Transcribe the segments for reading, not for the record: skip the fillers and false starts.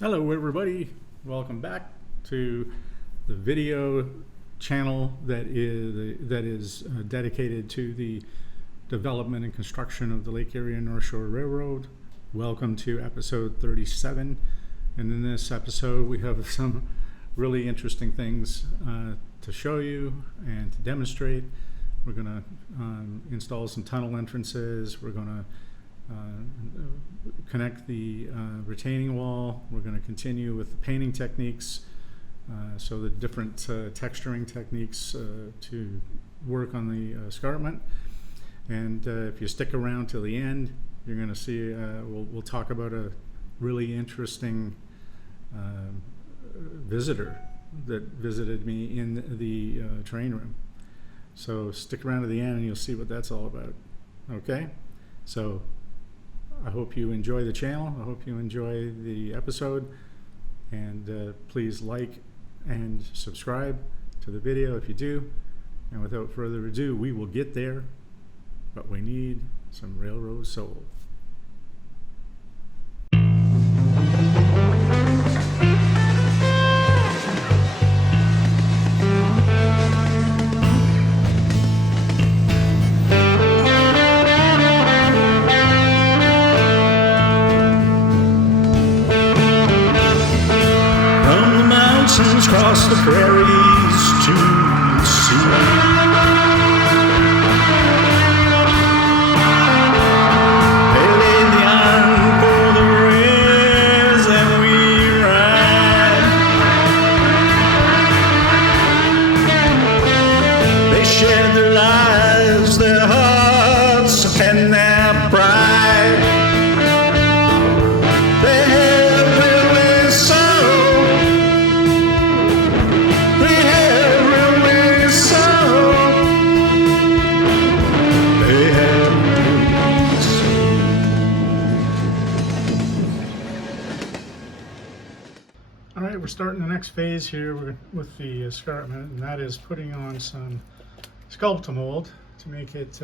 Hello everybody, welcome back to the video channel that is dedicated to the development and construction of the Lake Erie and North Shore Railroad. Welcome to episode 37, and in this episode we have some really interesting things to show you and to demonstrate. We're going to install some tunnel entrances. We're going to connect the retaining wall. We're going to continue with the painting techniques, so the different texturing techniques to work on the escarpment. And if you stick around till the end, you're going to see we'll talk about a really interesting visitor that visited me in the train room. So stick around to the end and you'll see what that's all about. Okay, so I hope you enjoy the channel. I hope you enjoy the episode, and please like and subscribe to the video if you do. And without further ado, we will get there, but we need some railroad soul. Across the prairies to the sea, they lay the iron for the rails and we ride. They shared their lives, their hearts, and their pride. They had railway soul. We're starting the next phase here with the escarpment, and that is putting on some sculptamould to make it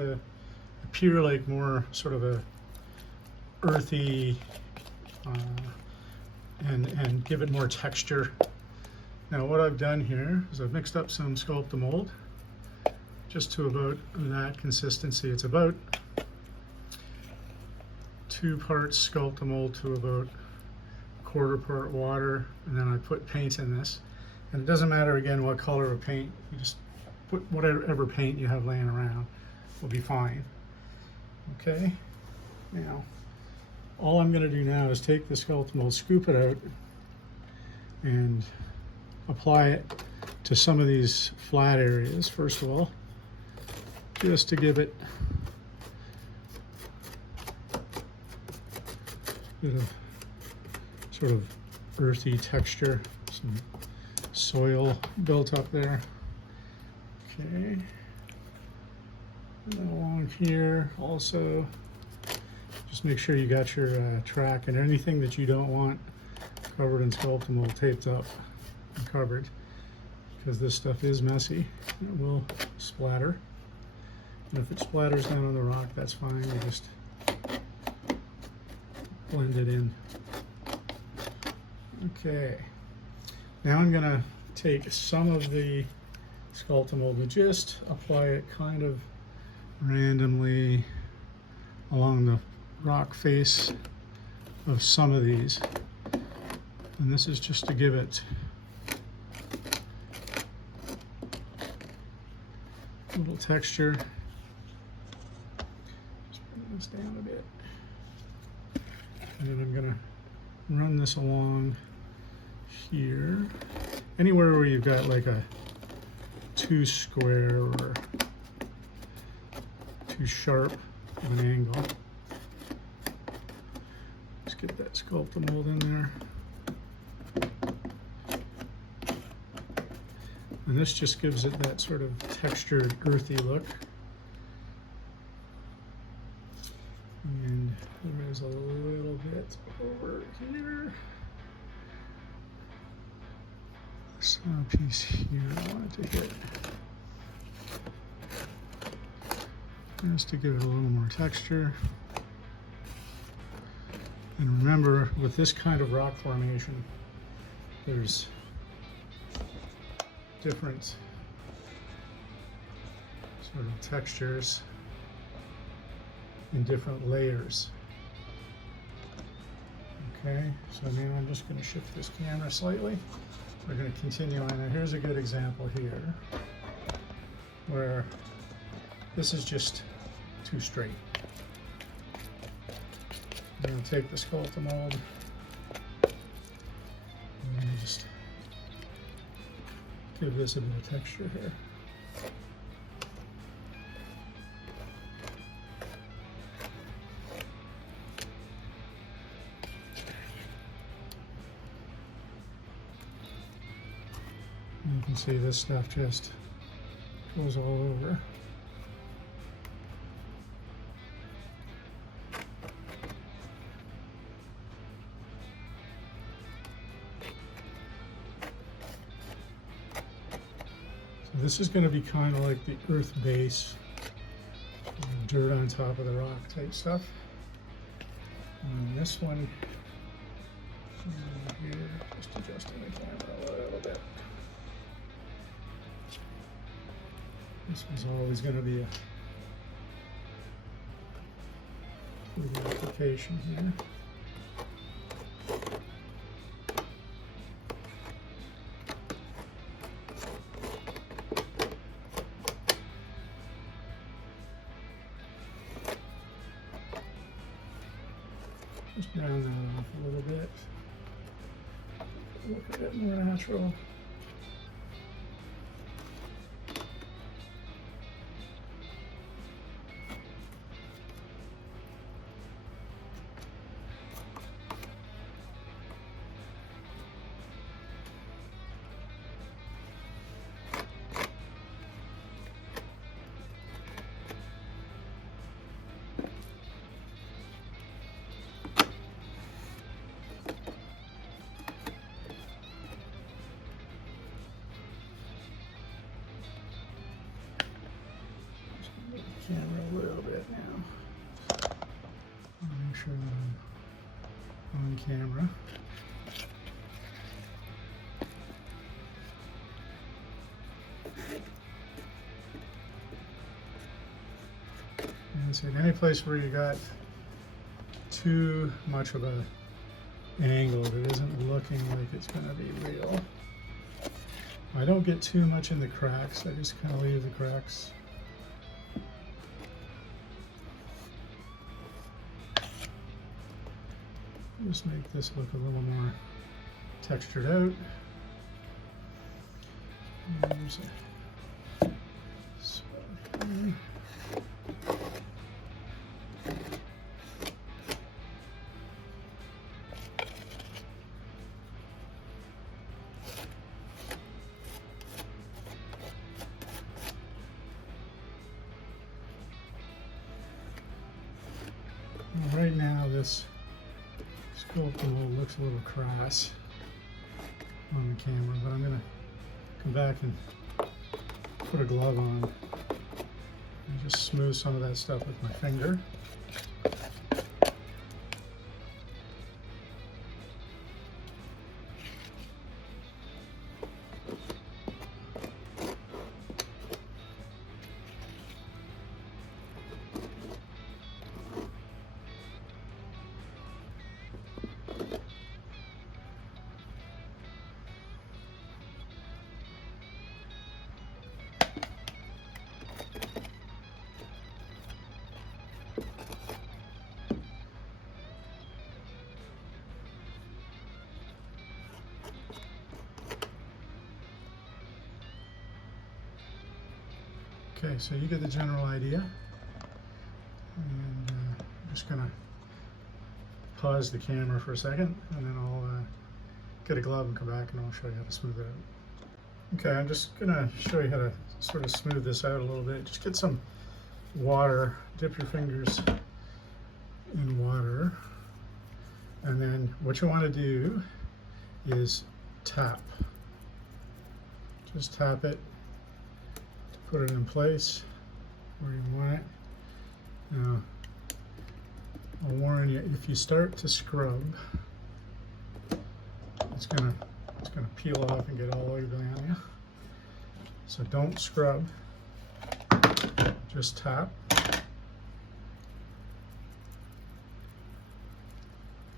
appear like more sort of a earthy and give it more texture. Now what I've done here is I've mixed up some sculptamould just to about that consistency. It's about 2 parts sculptamould to about 1/4 part water, and then I put paint in this. And it doesn't matter again what color of paint, you just put whatever paint you have laying around will be fine. Okay, now all I'm going to do now is take the sculptamould, scoop it out, and apply it to some of these flat areas first of all, just to give it a bit of sort of earthy texture, some soil built up there. Okay, and then along here also, just make sure you got your track and anything that you don't want covered in sculptamould taped up and covered, because this stuff is messy. It will splatter, and if it splatters down on the rock, that's fine. You just blend it in. Okay, now I'm going to take some of the sculptamould and just apply it kind of randomly along the rock face of some of these. And this is just to give it a little texture. Just bring this down a bit. And then I'm going to run this along here, anywhere where you've got like a too square or too sharp of an angle. Let's get that sculptamould in there. And this just gives it that sort of textured, earthy look. And there's a little bit over here. This piece here I want to hit just to give it a little more texture. And remember, with this kind of rock formation, there's different sort of textures in different layers. Okay, so now I'm just going to shift this camera slightly. We're going to continue on. Now here's a good example here where this is just too straight. I'm going to take the sculptamould and just give this a bit of texture here. You can see this stuff just goes all over. So this is going to be kind of like the earth base, dirt on top of the rock type stuff. And this one here, just adjusting the camera a little bit. This one's always going to be a good application here. Just round that off a little bit. Look a bit more natural. Camera a little bit now. Make sure that I'm on camera. And so in any place where you got too much of an angle that isn't looking like it's going to be real, I don't get too much in the cracks. I just kind of leave the cracks. Just make this look a little more textured out. There's a spot here. Right now, this sculptamould looks a little crass on the camera, but I'm going to come back and put a glove on and just smooth some of that stuff with my finger. Okay, so you get the general idea. And I'm just going to pause the camera for a second, and then I'll get a glove and come back and I'll show you how to smooth it out. Okay, I'm just going to show you how to sort of smooth this out a little bit. Just get some water, dip your fingers in water, and then what you want to do is tap. Just tap it. Put it in place where you want it. Now, I'll warn you, if you start to scrub, it's gonna peel off and get all ugly on you. So don't scrub, just tap.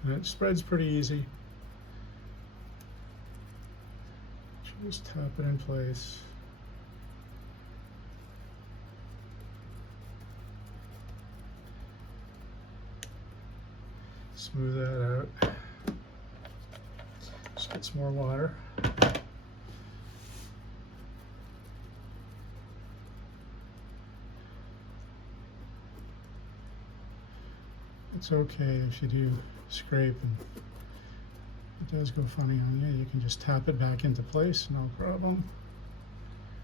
And it spreads pretty easy. Just tap it in place. Smooth that out. Just get some more water. It's okay if you do scrape and it does go funny on you. You can just tap it back into place, no problem.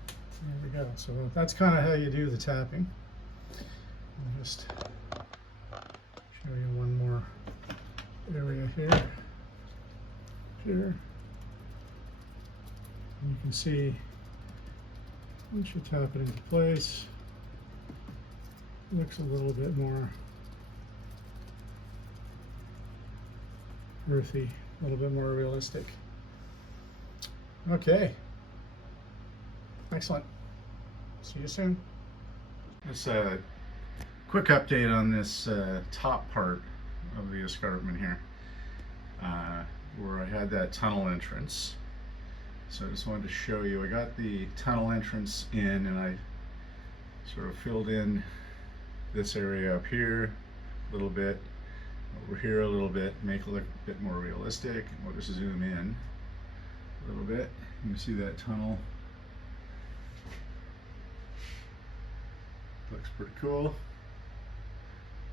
There we go. So that's kind of how you do the tapping. I'll just show you one more area here. Here. And you can see once you tap it into place, it looks a little bit more earthy, a little bit more realistic. Okay. Excellent. See you soon. Just a quick update on this top part of the escarpment here, where I had that tunnel entrance. So I just wanted to show you, I got the tunnel entrance in and I sort of filled in this area up here a little bit, over here a little bit, make it look a bit more realistic. We'll just zoom in a little bit. You can see that tunnel. Looks pretty cool.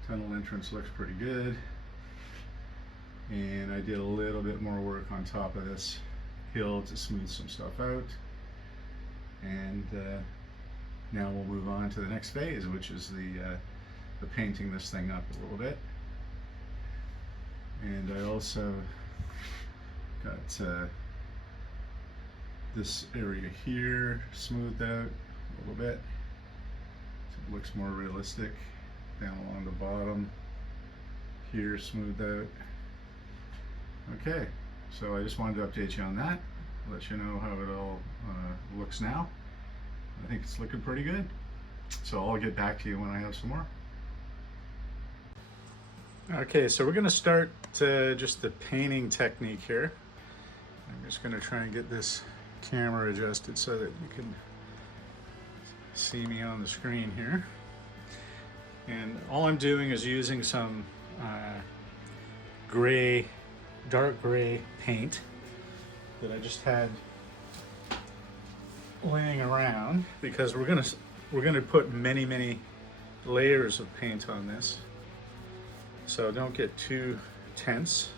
Tunnel entrance looks pretty good. And I did a little bit more work on top of this hill to smooth some stuff out. And now we'll move on to the next phase, which is the painting this thing up a little bit. And I also got this area here smoothed out a little bit, so it looks more realistic. Down along the bottom here, smoothed out. Okay, so I just wanted to update you on that, let you know how it all looks now. I think it's looking pretty good, so I'll get back to you when I have some more. Okay, so we're going to start just the painting technique here. I'm just going to try and get this camera adjusted so that you can see me on the screen here. And all I'm doing is using some gray, dark gray paint that I just had laying around, because we're gonna put many layers of paint on this. So don't get too tense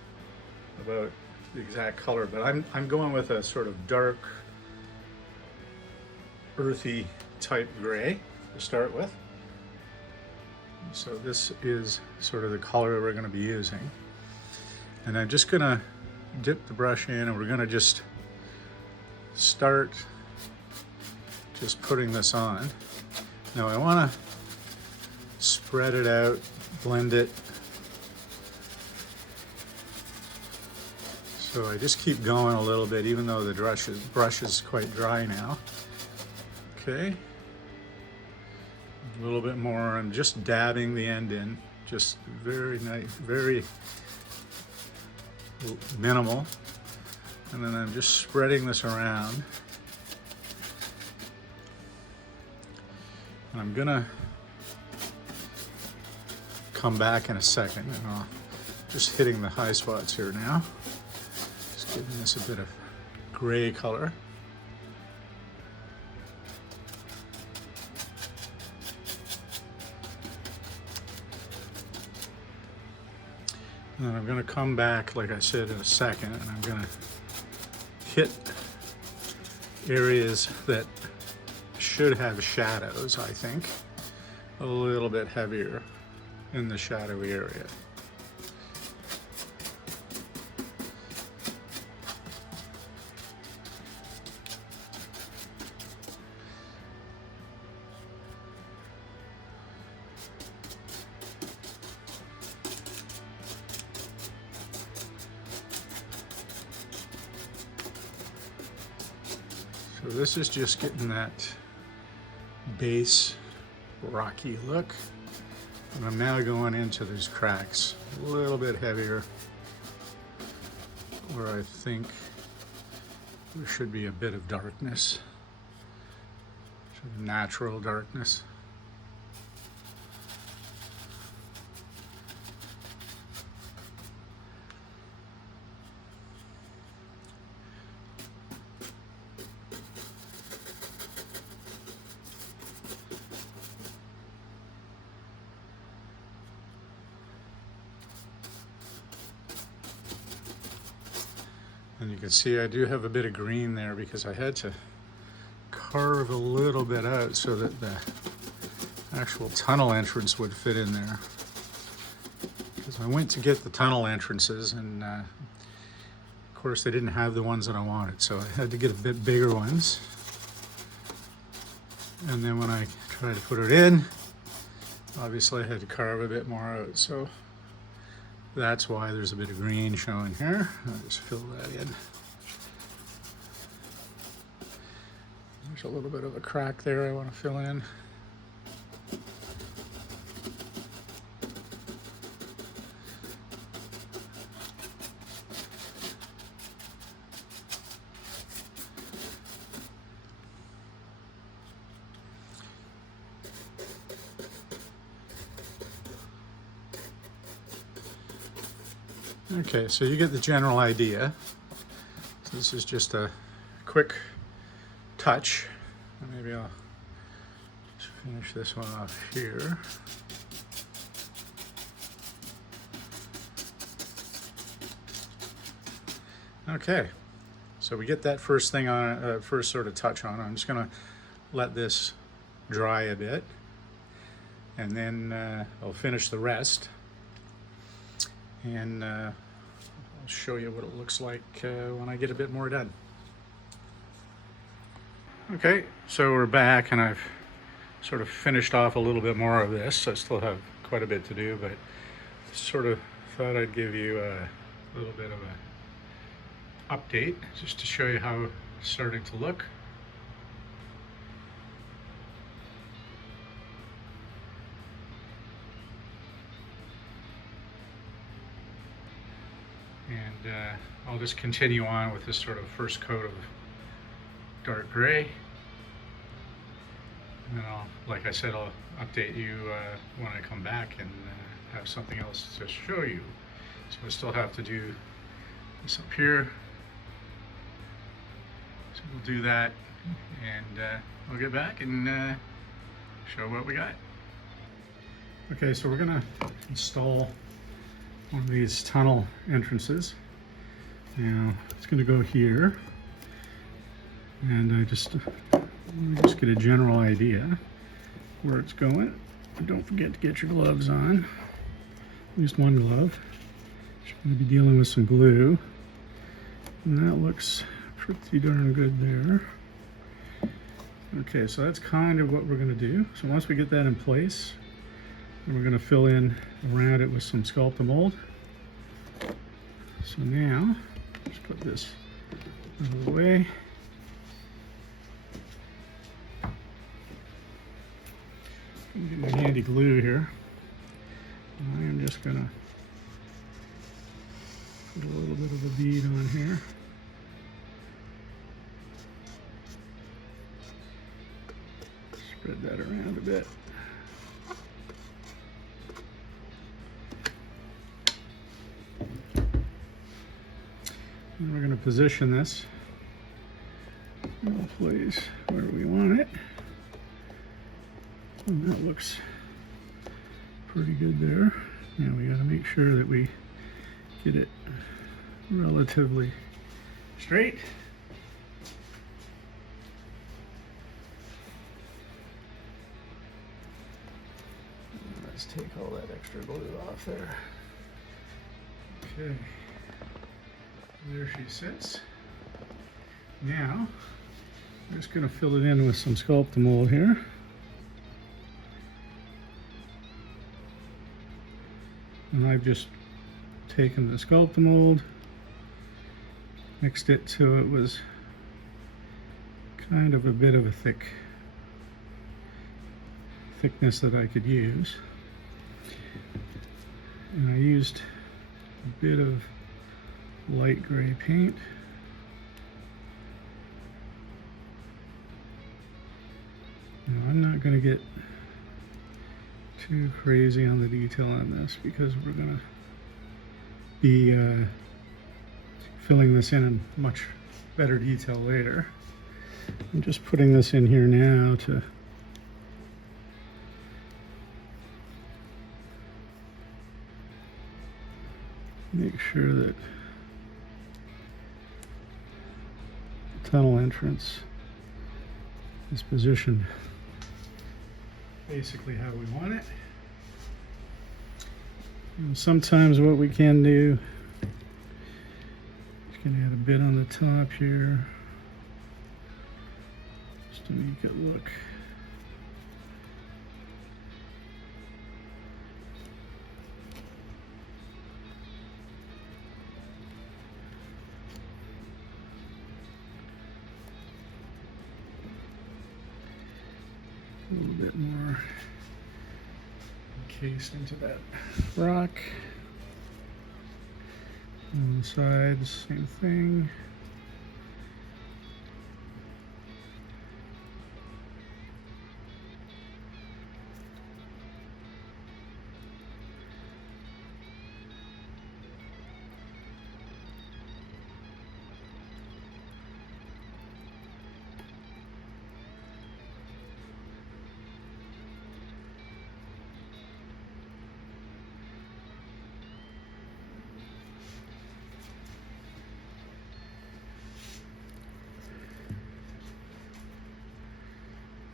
about the exact color, but I'm going with a sort of dark, earthy type gray to start with. So this is sort of the color we're going to be using. And I'm just going to dip the brush in, and we're going to just start just putting this on. Now I want to spread it out, blend it. So I just keep going a little bit, even though the brush is quite dry now. Okay. A little bit more. I'm just dabbing the end in, just very nice, very minimal. And then I'm just spreading this around. And I'm gonna come back in a second, and I'll just hitting the high spots here now. Just giving this a bit of gray color. And then I'm going to come back, like I said, in a second, and I'm going to hit areas that should have shadows, I think, a little bit heavier in the shadowy area. So this is just getting that base rocky look. And I'm now going into these cracks a little bit heavier, where I think there should be a bit of darkness, sort of natural darkness. And you can see I do have a bit of green there because I had to carve a little bit out so that the actual tunnel entrance would fit in there. Because I went to get the tunnel entrances and of course they didn't have the ones that I wanted, so I had to get a bit bigger ones. And then when I tried to put it in, obviously I had to carve a bit more out, so that's why there's a bit of green showing here. I'll just fill that in. There's a little bit of a crack there I want to fill in. Okay, so you get the general idea. So this is just a quick touch. Maybe I'll just finish this one off here. Okay, so we get that first thing on, first sort of touch on. I'm just gonna let this dry a bit, and then I'll finish the rest. And I'll show you what it looks like when I get a bit more done. Okay, so we're back and I've sort of finished off a little bit more of this. I still have quite a bit to do, but sort of thought I'd give you a little bit of an update just to show you how it's starting to look. And I'll just continue on with this sort of first coat of dark gray. And then like I said, I'll update you when I come back and have something else to show you. So I still have to do this up here. So we'll do that and I'll get back and show what we got. Okay, so we're gonna install one of these tunnel entrances. Now it's going to go here, and let me just get a general idea where it's going. But don't forget to get your gloves on, at least one glove. You're going to be dealing with some glue, and that looks pretty darn good there. Okay, so that's kind of what we're going to do. So once we get that in place, we're going to fill in around it with some sculptamould. So now, let's put this out of the way. Get my handy glue here. And I am just going to put a little bit of a bead on here. Spread that around a bit. And we're going to position this in the place where we want it. And that looks pretty good there. Now we got to make sure that we get it relatively straight. Let's take all that extra glue off there. Okay. There she sits. Now, I'm just going to fill it in with some sculptamould here. And I've just taken the sculptamould, mixed it till it was kind of a bit of a thickness that I could use. And I used a bit of light gray paint. Now, I'm not going to get too crazy on the detail on this because we're going to be filling this in much better detail later. I'm just putting this in here now to make sure that the tunnel entrance is positioned basically how we want it. And sometimes what we can do is going to add a bit on the top here just to make it look a little bit more encased into that rock. On the sides, same thing.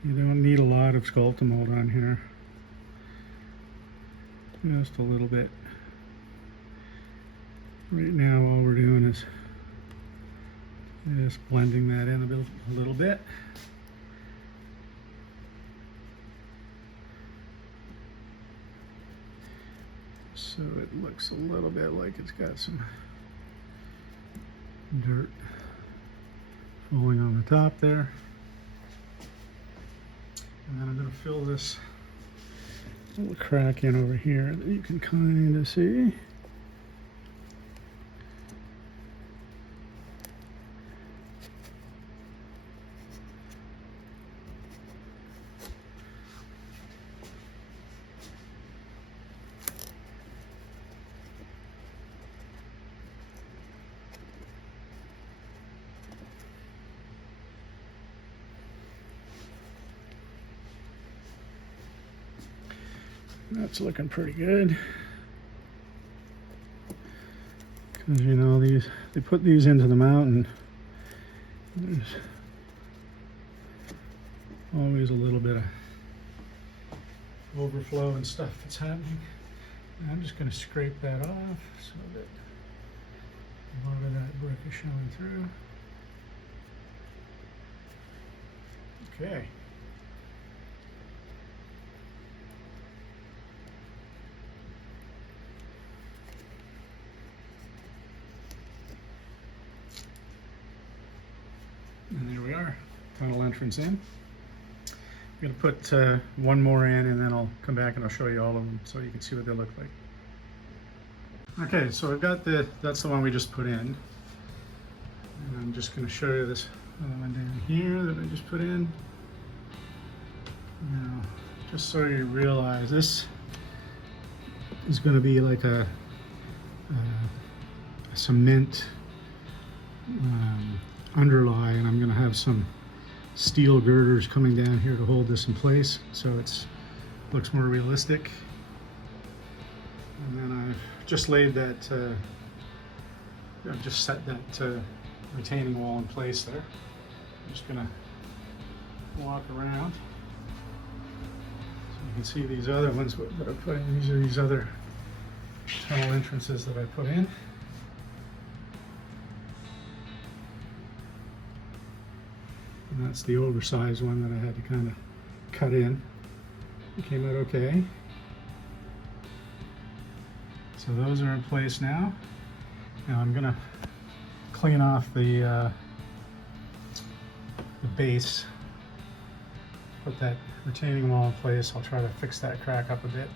You don't need a lot of sculptamould on here, just a little bit. Right now all we're doing is just blending that in a little bit. So it looks a little bit like it's got some dirt falling on the top there. And then I'm going to fill this little crack in over here that you can kind of see. That's looking pretty good. Because you know they put these into the mountain. There's always a little bit of overflow and stuff that's happening. And I'm just going to scrape that off so that a lot of that brick is showing through. Okay. And there we are, tunnel entrance in. I'm going to put one more in and then I'll come back and I'll show you all of them so you can see what they look like. Okay, so I've got that's the one we just put in. And I'm just going to show you this other one down here that I just put in. Now, just so you realize, this is going to be like a cement underlie, and I'm going to have some steel girders coming down here to hold this in place so it looks more realistic. And then I've just laid that, I've just set that retaining wall in place there. I'm just going to walk around so you can see these other ones that I put in. These are these other tunnel entrances that I put in. And that's the oversized one that I had to kind of cut in. It came out okay. So those are in place now. Now I'm going to clean off the the base, put that retaining wall in place. I'll try to fix that crack up a bit.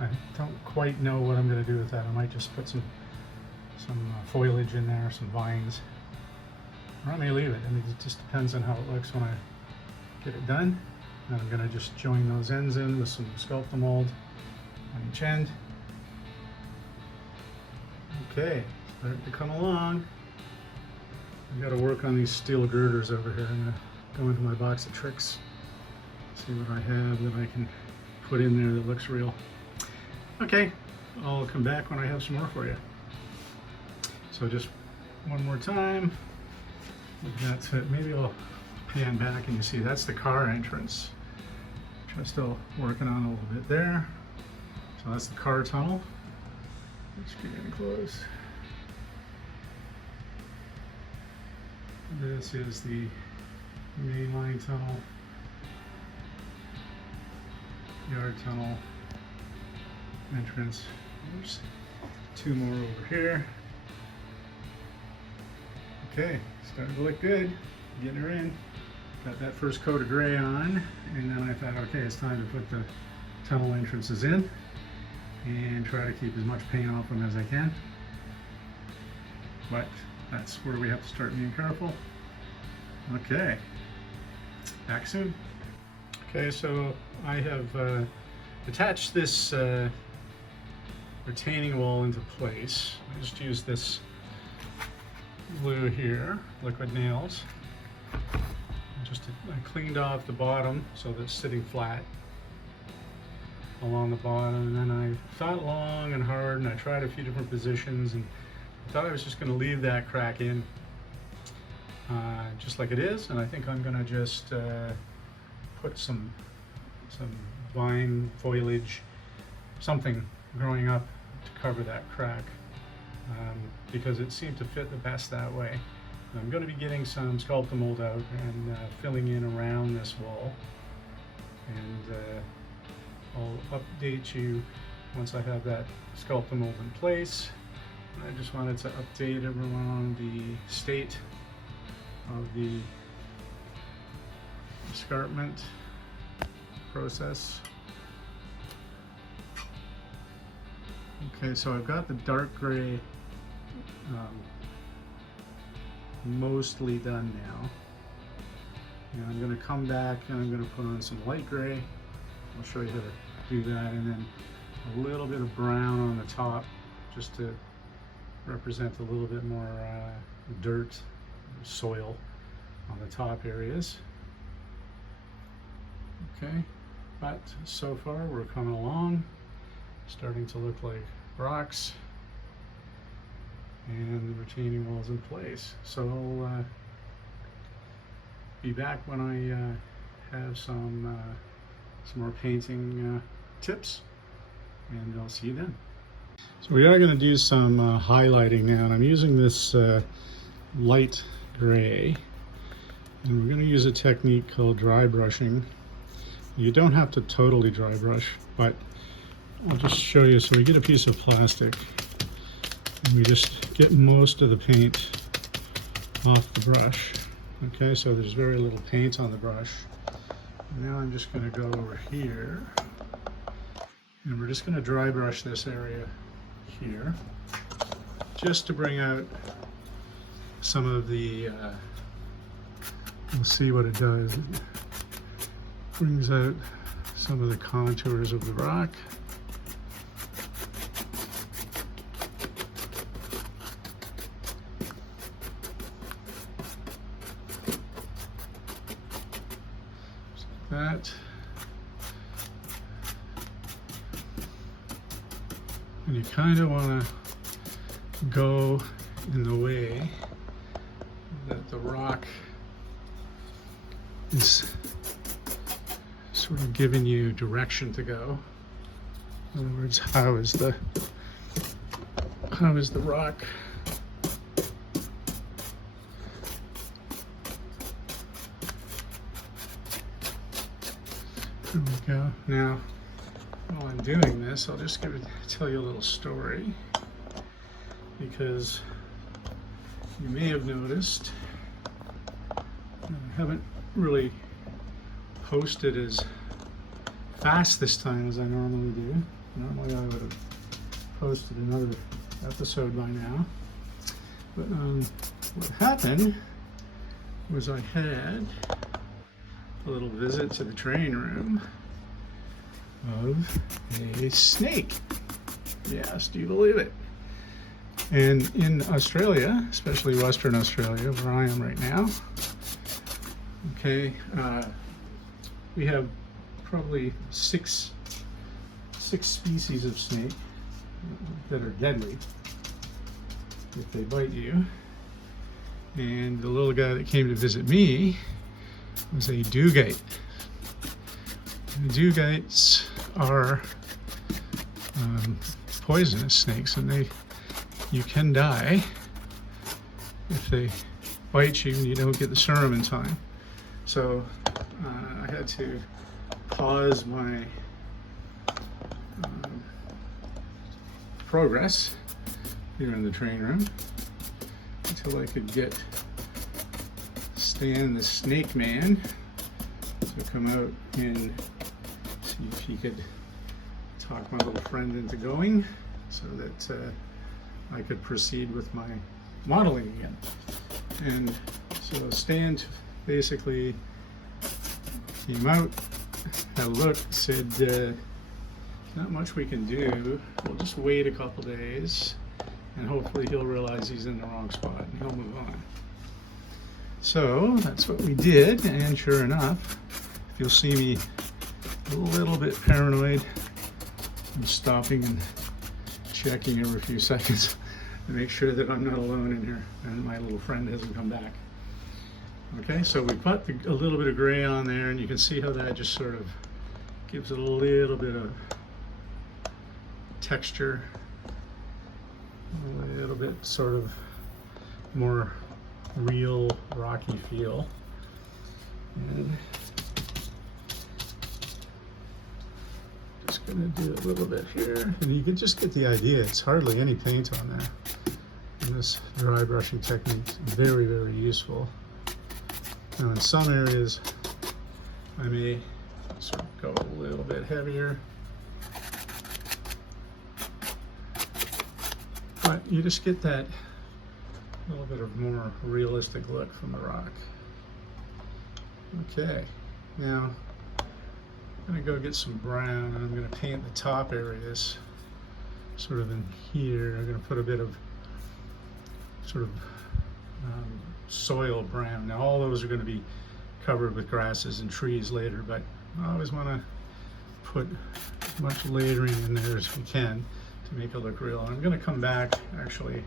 I don't quite know what I'm going to do with that. I might just put some foliage in there, some vines, or I may leave it. I mean, it just depends on how it looks when I get it done. And I'm going to just join those ends in with some sculptamould on each end. Okay, starting to come along. I've got to work on these steel girders over here. I'm going to go into my box of tricks, see what I have that I can put in there that looks real. Okay, I'll come back when I have some more for you. So just one more time. That's it. Maybe I'll pan back and you see that's the car entrance, which I'm still working on a little bit there. So that's the car tunnel. Let's get in close. This is the mainline tunnel, yard tunnel entrance. There's two more over here. Okay, starting to look good. Getting her in. Got that first coat of gray on, and then I thought, okay, it's time to put the tunnel entrances in and try to keep as much paint off them as I can. But that's where we have to start being careful. Okay, back soon. Okay, so I have attached this retaining wall into place. I just used this glue here, liquid nails. I cleaned off the bottom so that it's sitting flat along the bottom, and then I thought long and hard and I tried a few different positions, and I thought I was just going to leave that crack in just like it is, and I think I'm going to just put some vine foliage, something growing up to cover that crack, because it seemed to fit the best that way. I'm going to be getting some sculptamould out and filling in around this wall, and I'll update you once I have that sculptamould in place. I just wanted to update everyone on the state of the escarpment process. Okay, so I've got the dark gray mostly done now. And I'm going to come back and I'm going to put on some light gray. I'll show you how to do that, and then a little bit of brown on the top just to represent a little bit more dirt, soil on the top areas. Okay, but so far we're coming along, starting to look like rocks, and the retaining wall's in place. So I'll be back when I have some more painting tips, and I'll see you then. So we are going to do some highlighting now, and I'm using this light gray, and we're going to use a technique called dry brushing. You don't have to totally dry brush, but I'll just show you. So we get a piece of plastic and we just get most of the paint off the brush. Okay, so there's very little paint on the brush. And now I'm just going to go over here, and we're just going to dry brush this area here, just to bring out some of the, we'll see what it does. It brings out some of the contours of the rock. That, and you kind of want to go in the way that the rock is sort of giving you direction to go. In other words, how is the rock there we go. Now, while I'm doing this, I'll just tell you a little story, because you may have noticed I haven't really posted as fast this time as I normally do. Normally I would have posted another episode by now. But what happened was I had a little visit to the training room of a snake. Yes, do you believe it? And in Australia, especially Western Australia, where I am right now, okay, we have probably six species of snake that are deadly if they bite you. And the little guy that came to visit me was a dugite. And dugites are poisonous snakes, and you can die if they bite you and you don't get the serum in time. So I had to pause my progress here in the training room until I could get Stan the Snake Man to come out and see if he could talk my little friend into going so that I could proceed with my modeling again. And so Stan basically came out, had a look, said, not much we can do. We'll just wait a couple days and hopefully he'll realize he's in the wrong spot and he'll move on. So that's what we did, and sure enough, if you'll see me a little bit paranoid, I'm stopping and checking every few seconds to make sure that I'm not alone in here and my little friend hasn't come back. Okay, so we put a little bit of gray on there, and you can see how that just sort of gives it a little bit of texture, a little bit sort of more real rocky feel. And just gonna do a little bit here, and you can just get the idea. It's hardly any paint on there, and this dry brushing technique is very, very useful. Now in some areas I may sort of go a little bit heavier, but you just get that little bit of more realistic look from the rock. Okay, now I'm gonna go get some brown, and I'm gonna paint the top areas sort of in here. I'm gonna put a bit of sort of soil brown. Now all those are going to be covered with grasses and trees later, but I always want to put as much layering in there as we can to make it look real. And I'm going to come back actually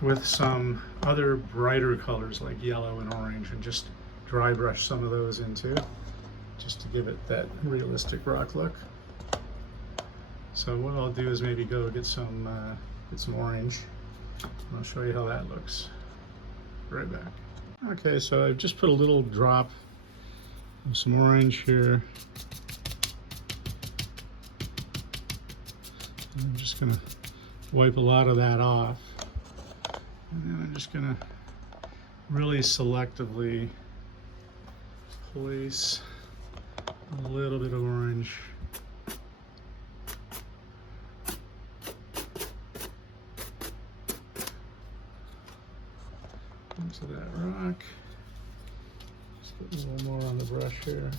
with some other brighter colors like yellow and orange and just dry brush some of those into, just to give it that realistic rock look. So what I'll do is maybe go get some orange. I'll show you how that looks. Right back. Okay, so I've just put a little drop of some orange here. And I'm just gonna wipe a lot of that off. And then I'm just gonna really selectively place a little bit of orange into that rock. Just put a little more on the brush here.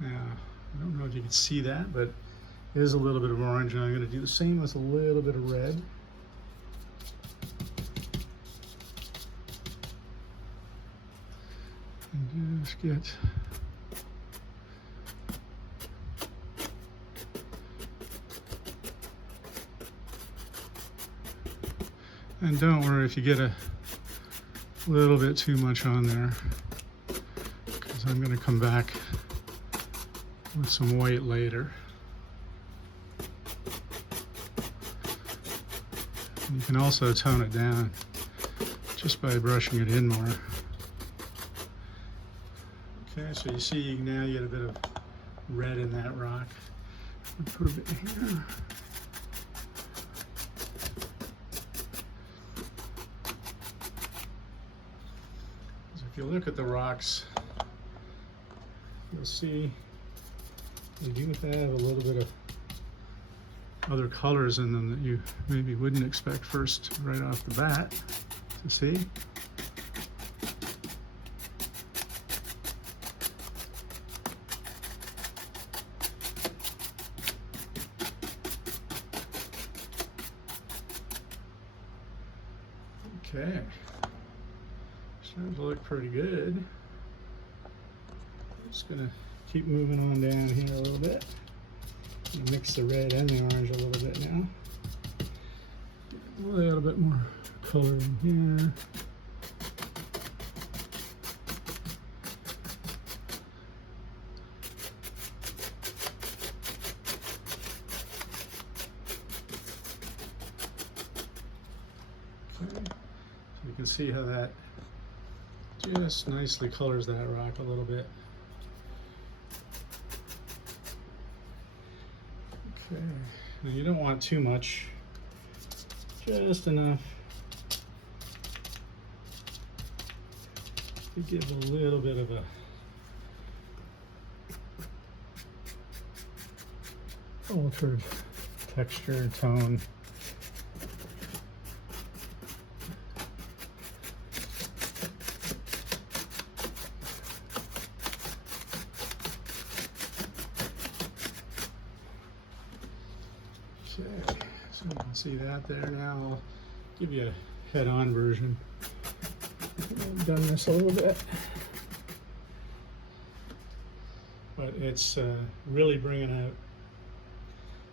Now, I don't know if you can see that, but there's a little bit of orange, and I'm going to do the same with a little bit of red. And just get and don't worry if you get a little bit too much on there, because I'm going to come back with some white later. And you can also tone it down just by brushing it in more. Okay, so you see now you get a bit of red in that rock. I'll put a bit here. So if you look at the rocks, you'll see they do have a little bit of other colors in them that you maybe wouldn't expect first right off the bat to see. Okay, starting to look pretty good. I'm just gonna keep moving on down here a little bit. Mix the red and the orange a little bit now. A little bit more color in here. Okay. So you can see how that just nicely colors that rock a little bit. Okay, now you don't want too much, just enough to give a little bit of a altered texture and tone. Okay, so you can see that there now. I'll give you a head-on version. I've done this a little bit, but it's really bringing out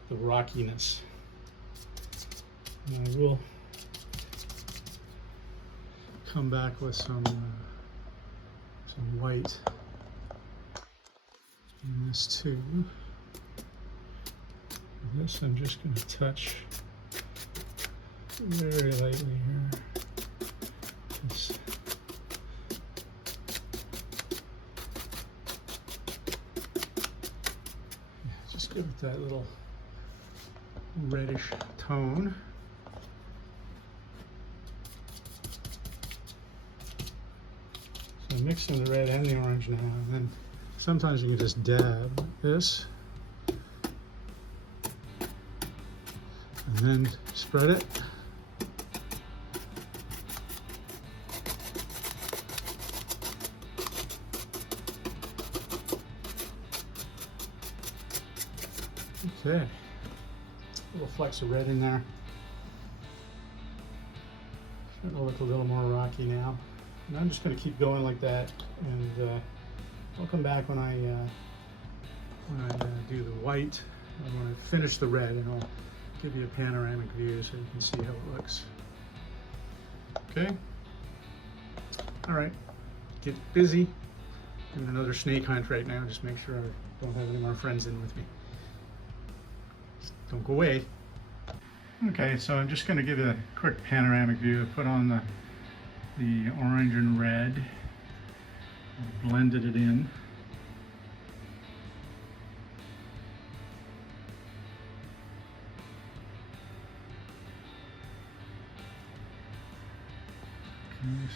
the rockiness. And I will come back with some white in this too. This I'm just going to touch very lightly here. Just give it that little reddish tone. So I'm mixing the red and the orange now, and then sometimes you can just dab this. And then spread it. Okay, a little flecks of red in there. Starting to look a little more rocky now. And I'm just going to keep going like that, and I'll come back when I do the white. I'm going to finish the red, and I'll give you a panoramic view so you can see how it looks. Okay. All right. Get busy. Doing another snake hunt right now. Just make sure I don't have any more friends in with me. Just don't go away. Okay, so I'm just going to give you a quick panoramic view. I put on the orange and red. Blended it in.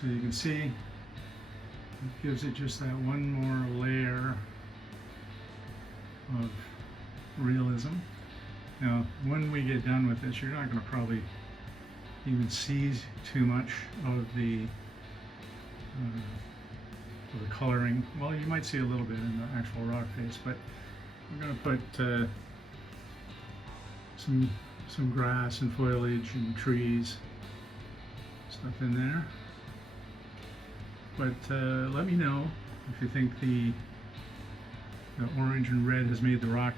So you can see it gives it just that one more layer of realism. Now when we get done with this, you're not going to probably even see too much of the coloring. Well, you might see a little bit in the actual rock face, but we're going to put some grass and foliage and trees stuff in there. But let me know if you think the orange and red has made the rock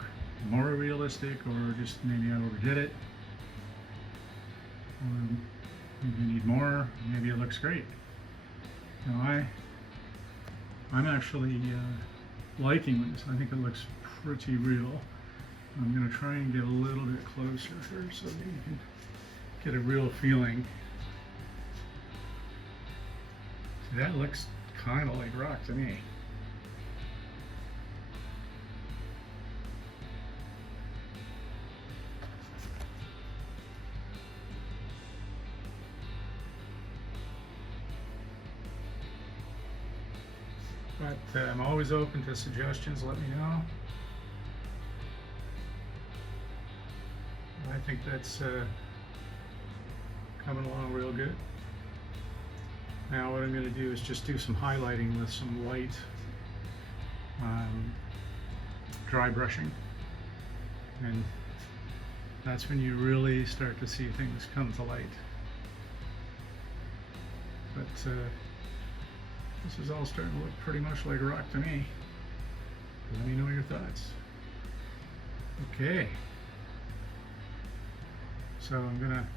more realistic, or just maybe I overdid it, or maybe you need more, maybe it looks great. Now I'm actually liking this. I think it looks pretty real. I'm going to try and get a little bit closer here so that you can get a real feeling. That looks kind of like rock to me. But I'm always open to suggestions. Let me know. I think that's coming along real good. Now what I'm going to do is just do some highlighting with some light dry brushing, and that's when you really start to see things come to light. But this is all starting to look pretty much like rock to me. Let me know your thoughts. Okay, so I'm gonna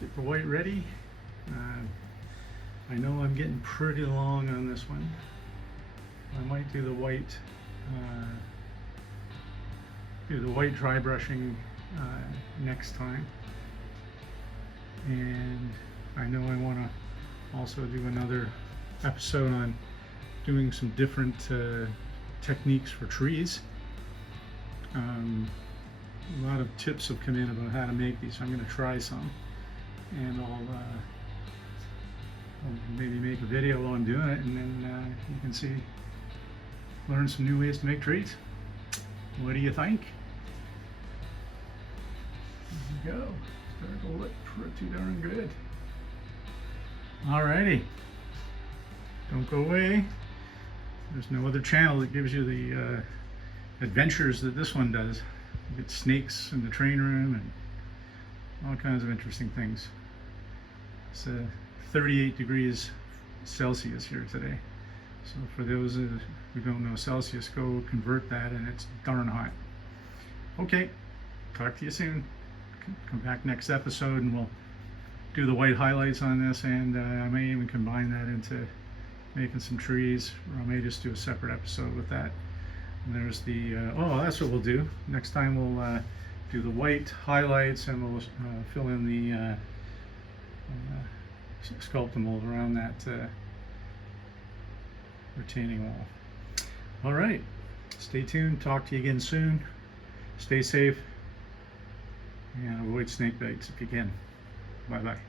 get the white ready. I know I'm getting pretty long on this one. I might do the white dry brushing next time, and I know I want to also do another episode on doing some different techniques for trees. A lot of tips have come in about how to make these, so I'm going to try some, and I'll maybe make a video while I'm doing it, and then you can see, learn some new ways to make trees. What do you think? There we go. Starting to look pretty darn good. Alrighty. Don't go away. There's no other channel that gives you the adventures that this one does. You get snakes in the train room and all kinds of interesting things. It's 38 degrees Celsius here today. So for those who don't know Celsius, go convert that, and it's darn hot. Okay, talk to you soon. Come back next episode and we'll do the white highlights on this, and I may even combine that into making some trees, or I may just do a separate episode with that. And there's the, oh, that's what we'll do. Next time we'll do the white highlights, and we'll fill in the sculptamould around that retaining wall. All right, stay tuned. Talk to you again soon. Stay safe and avoid snake bites if you can. Bye bye.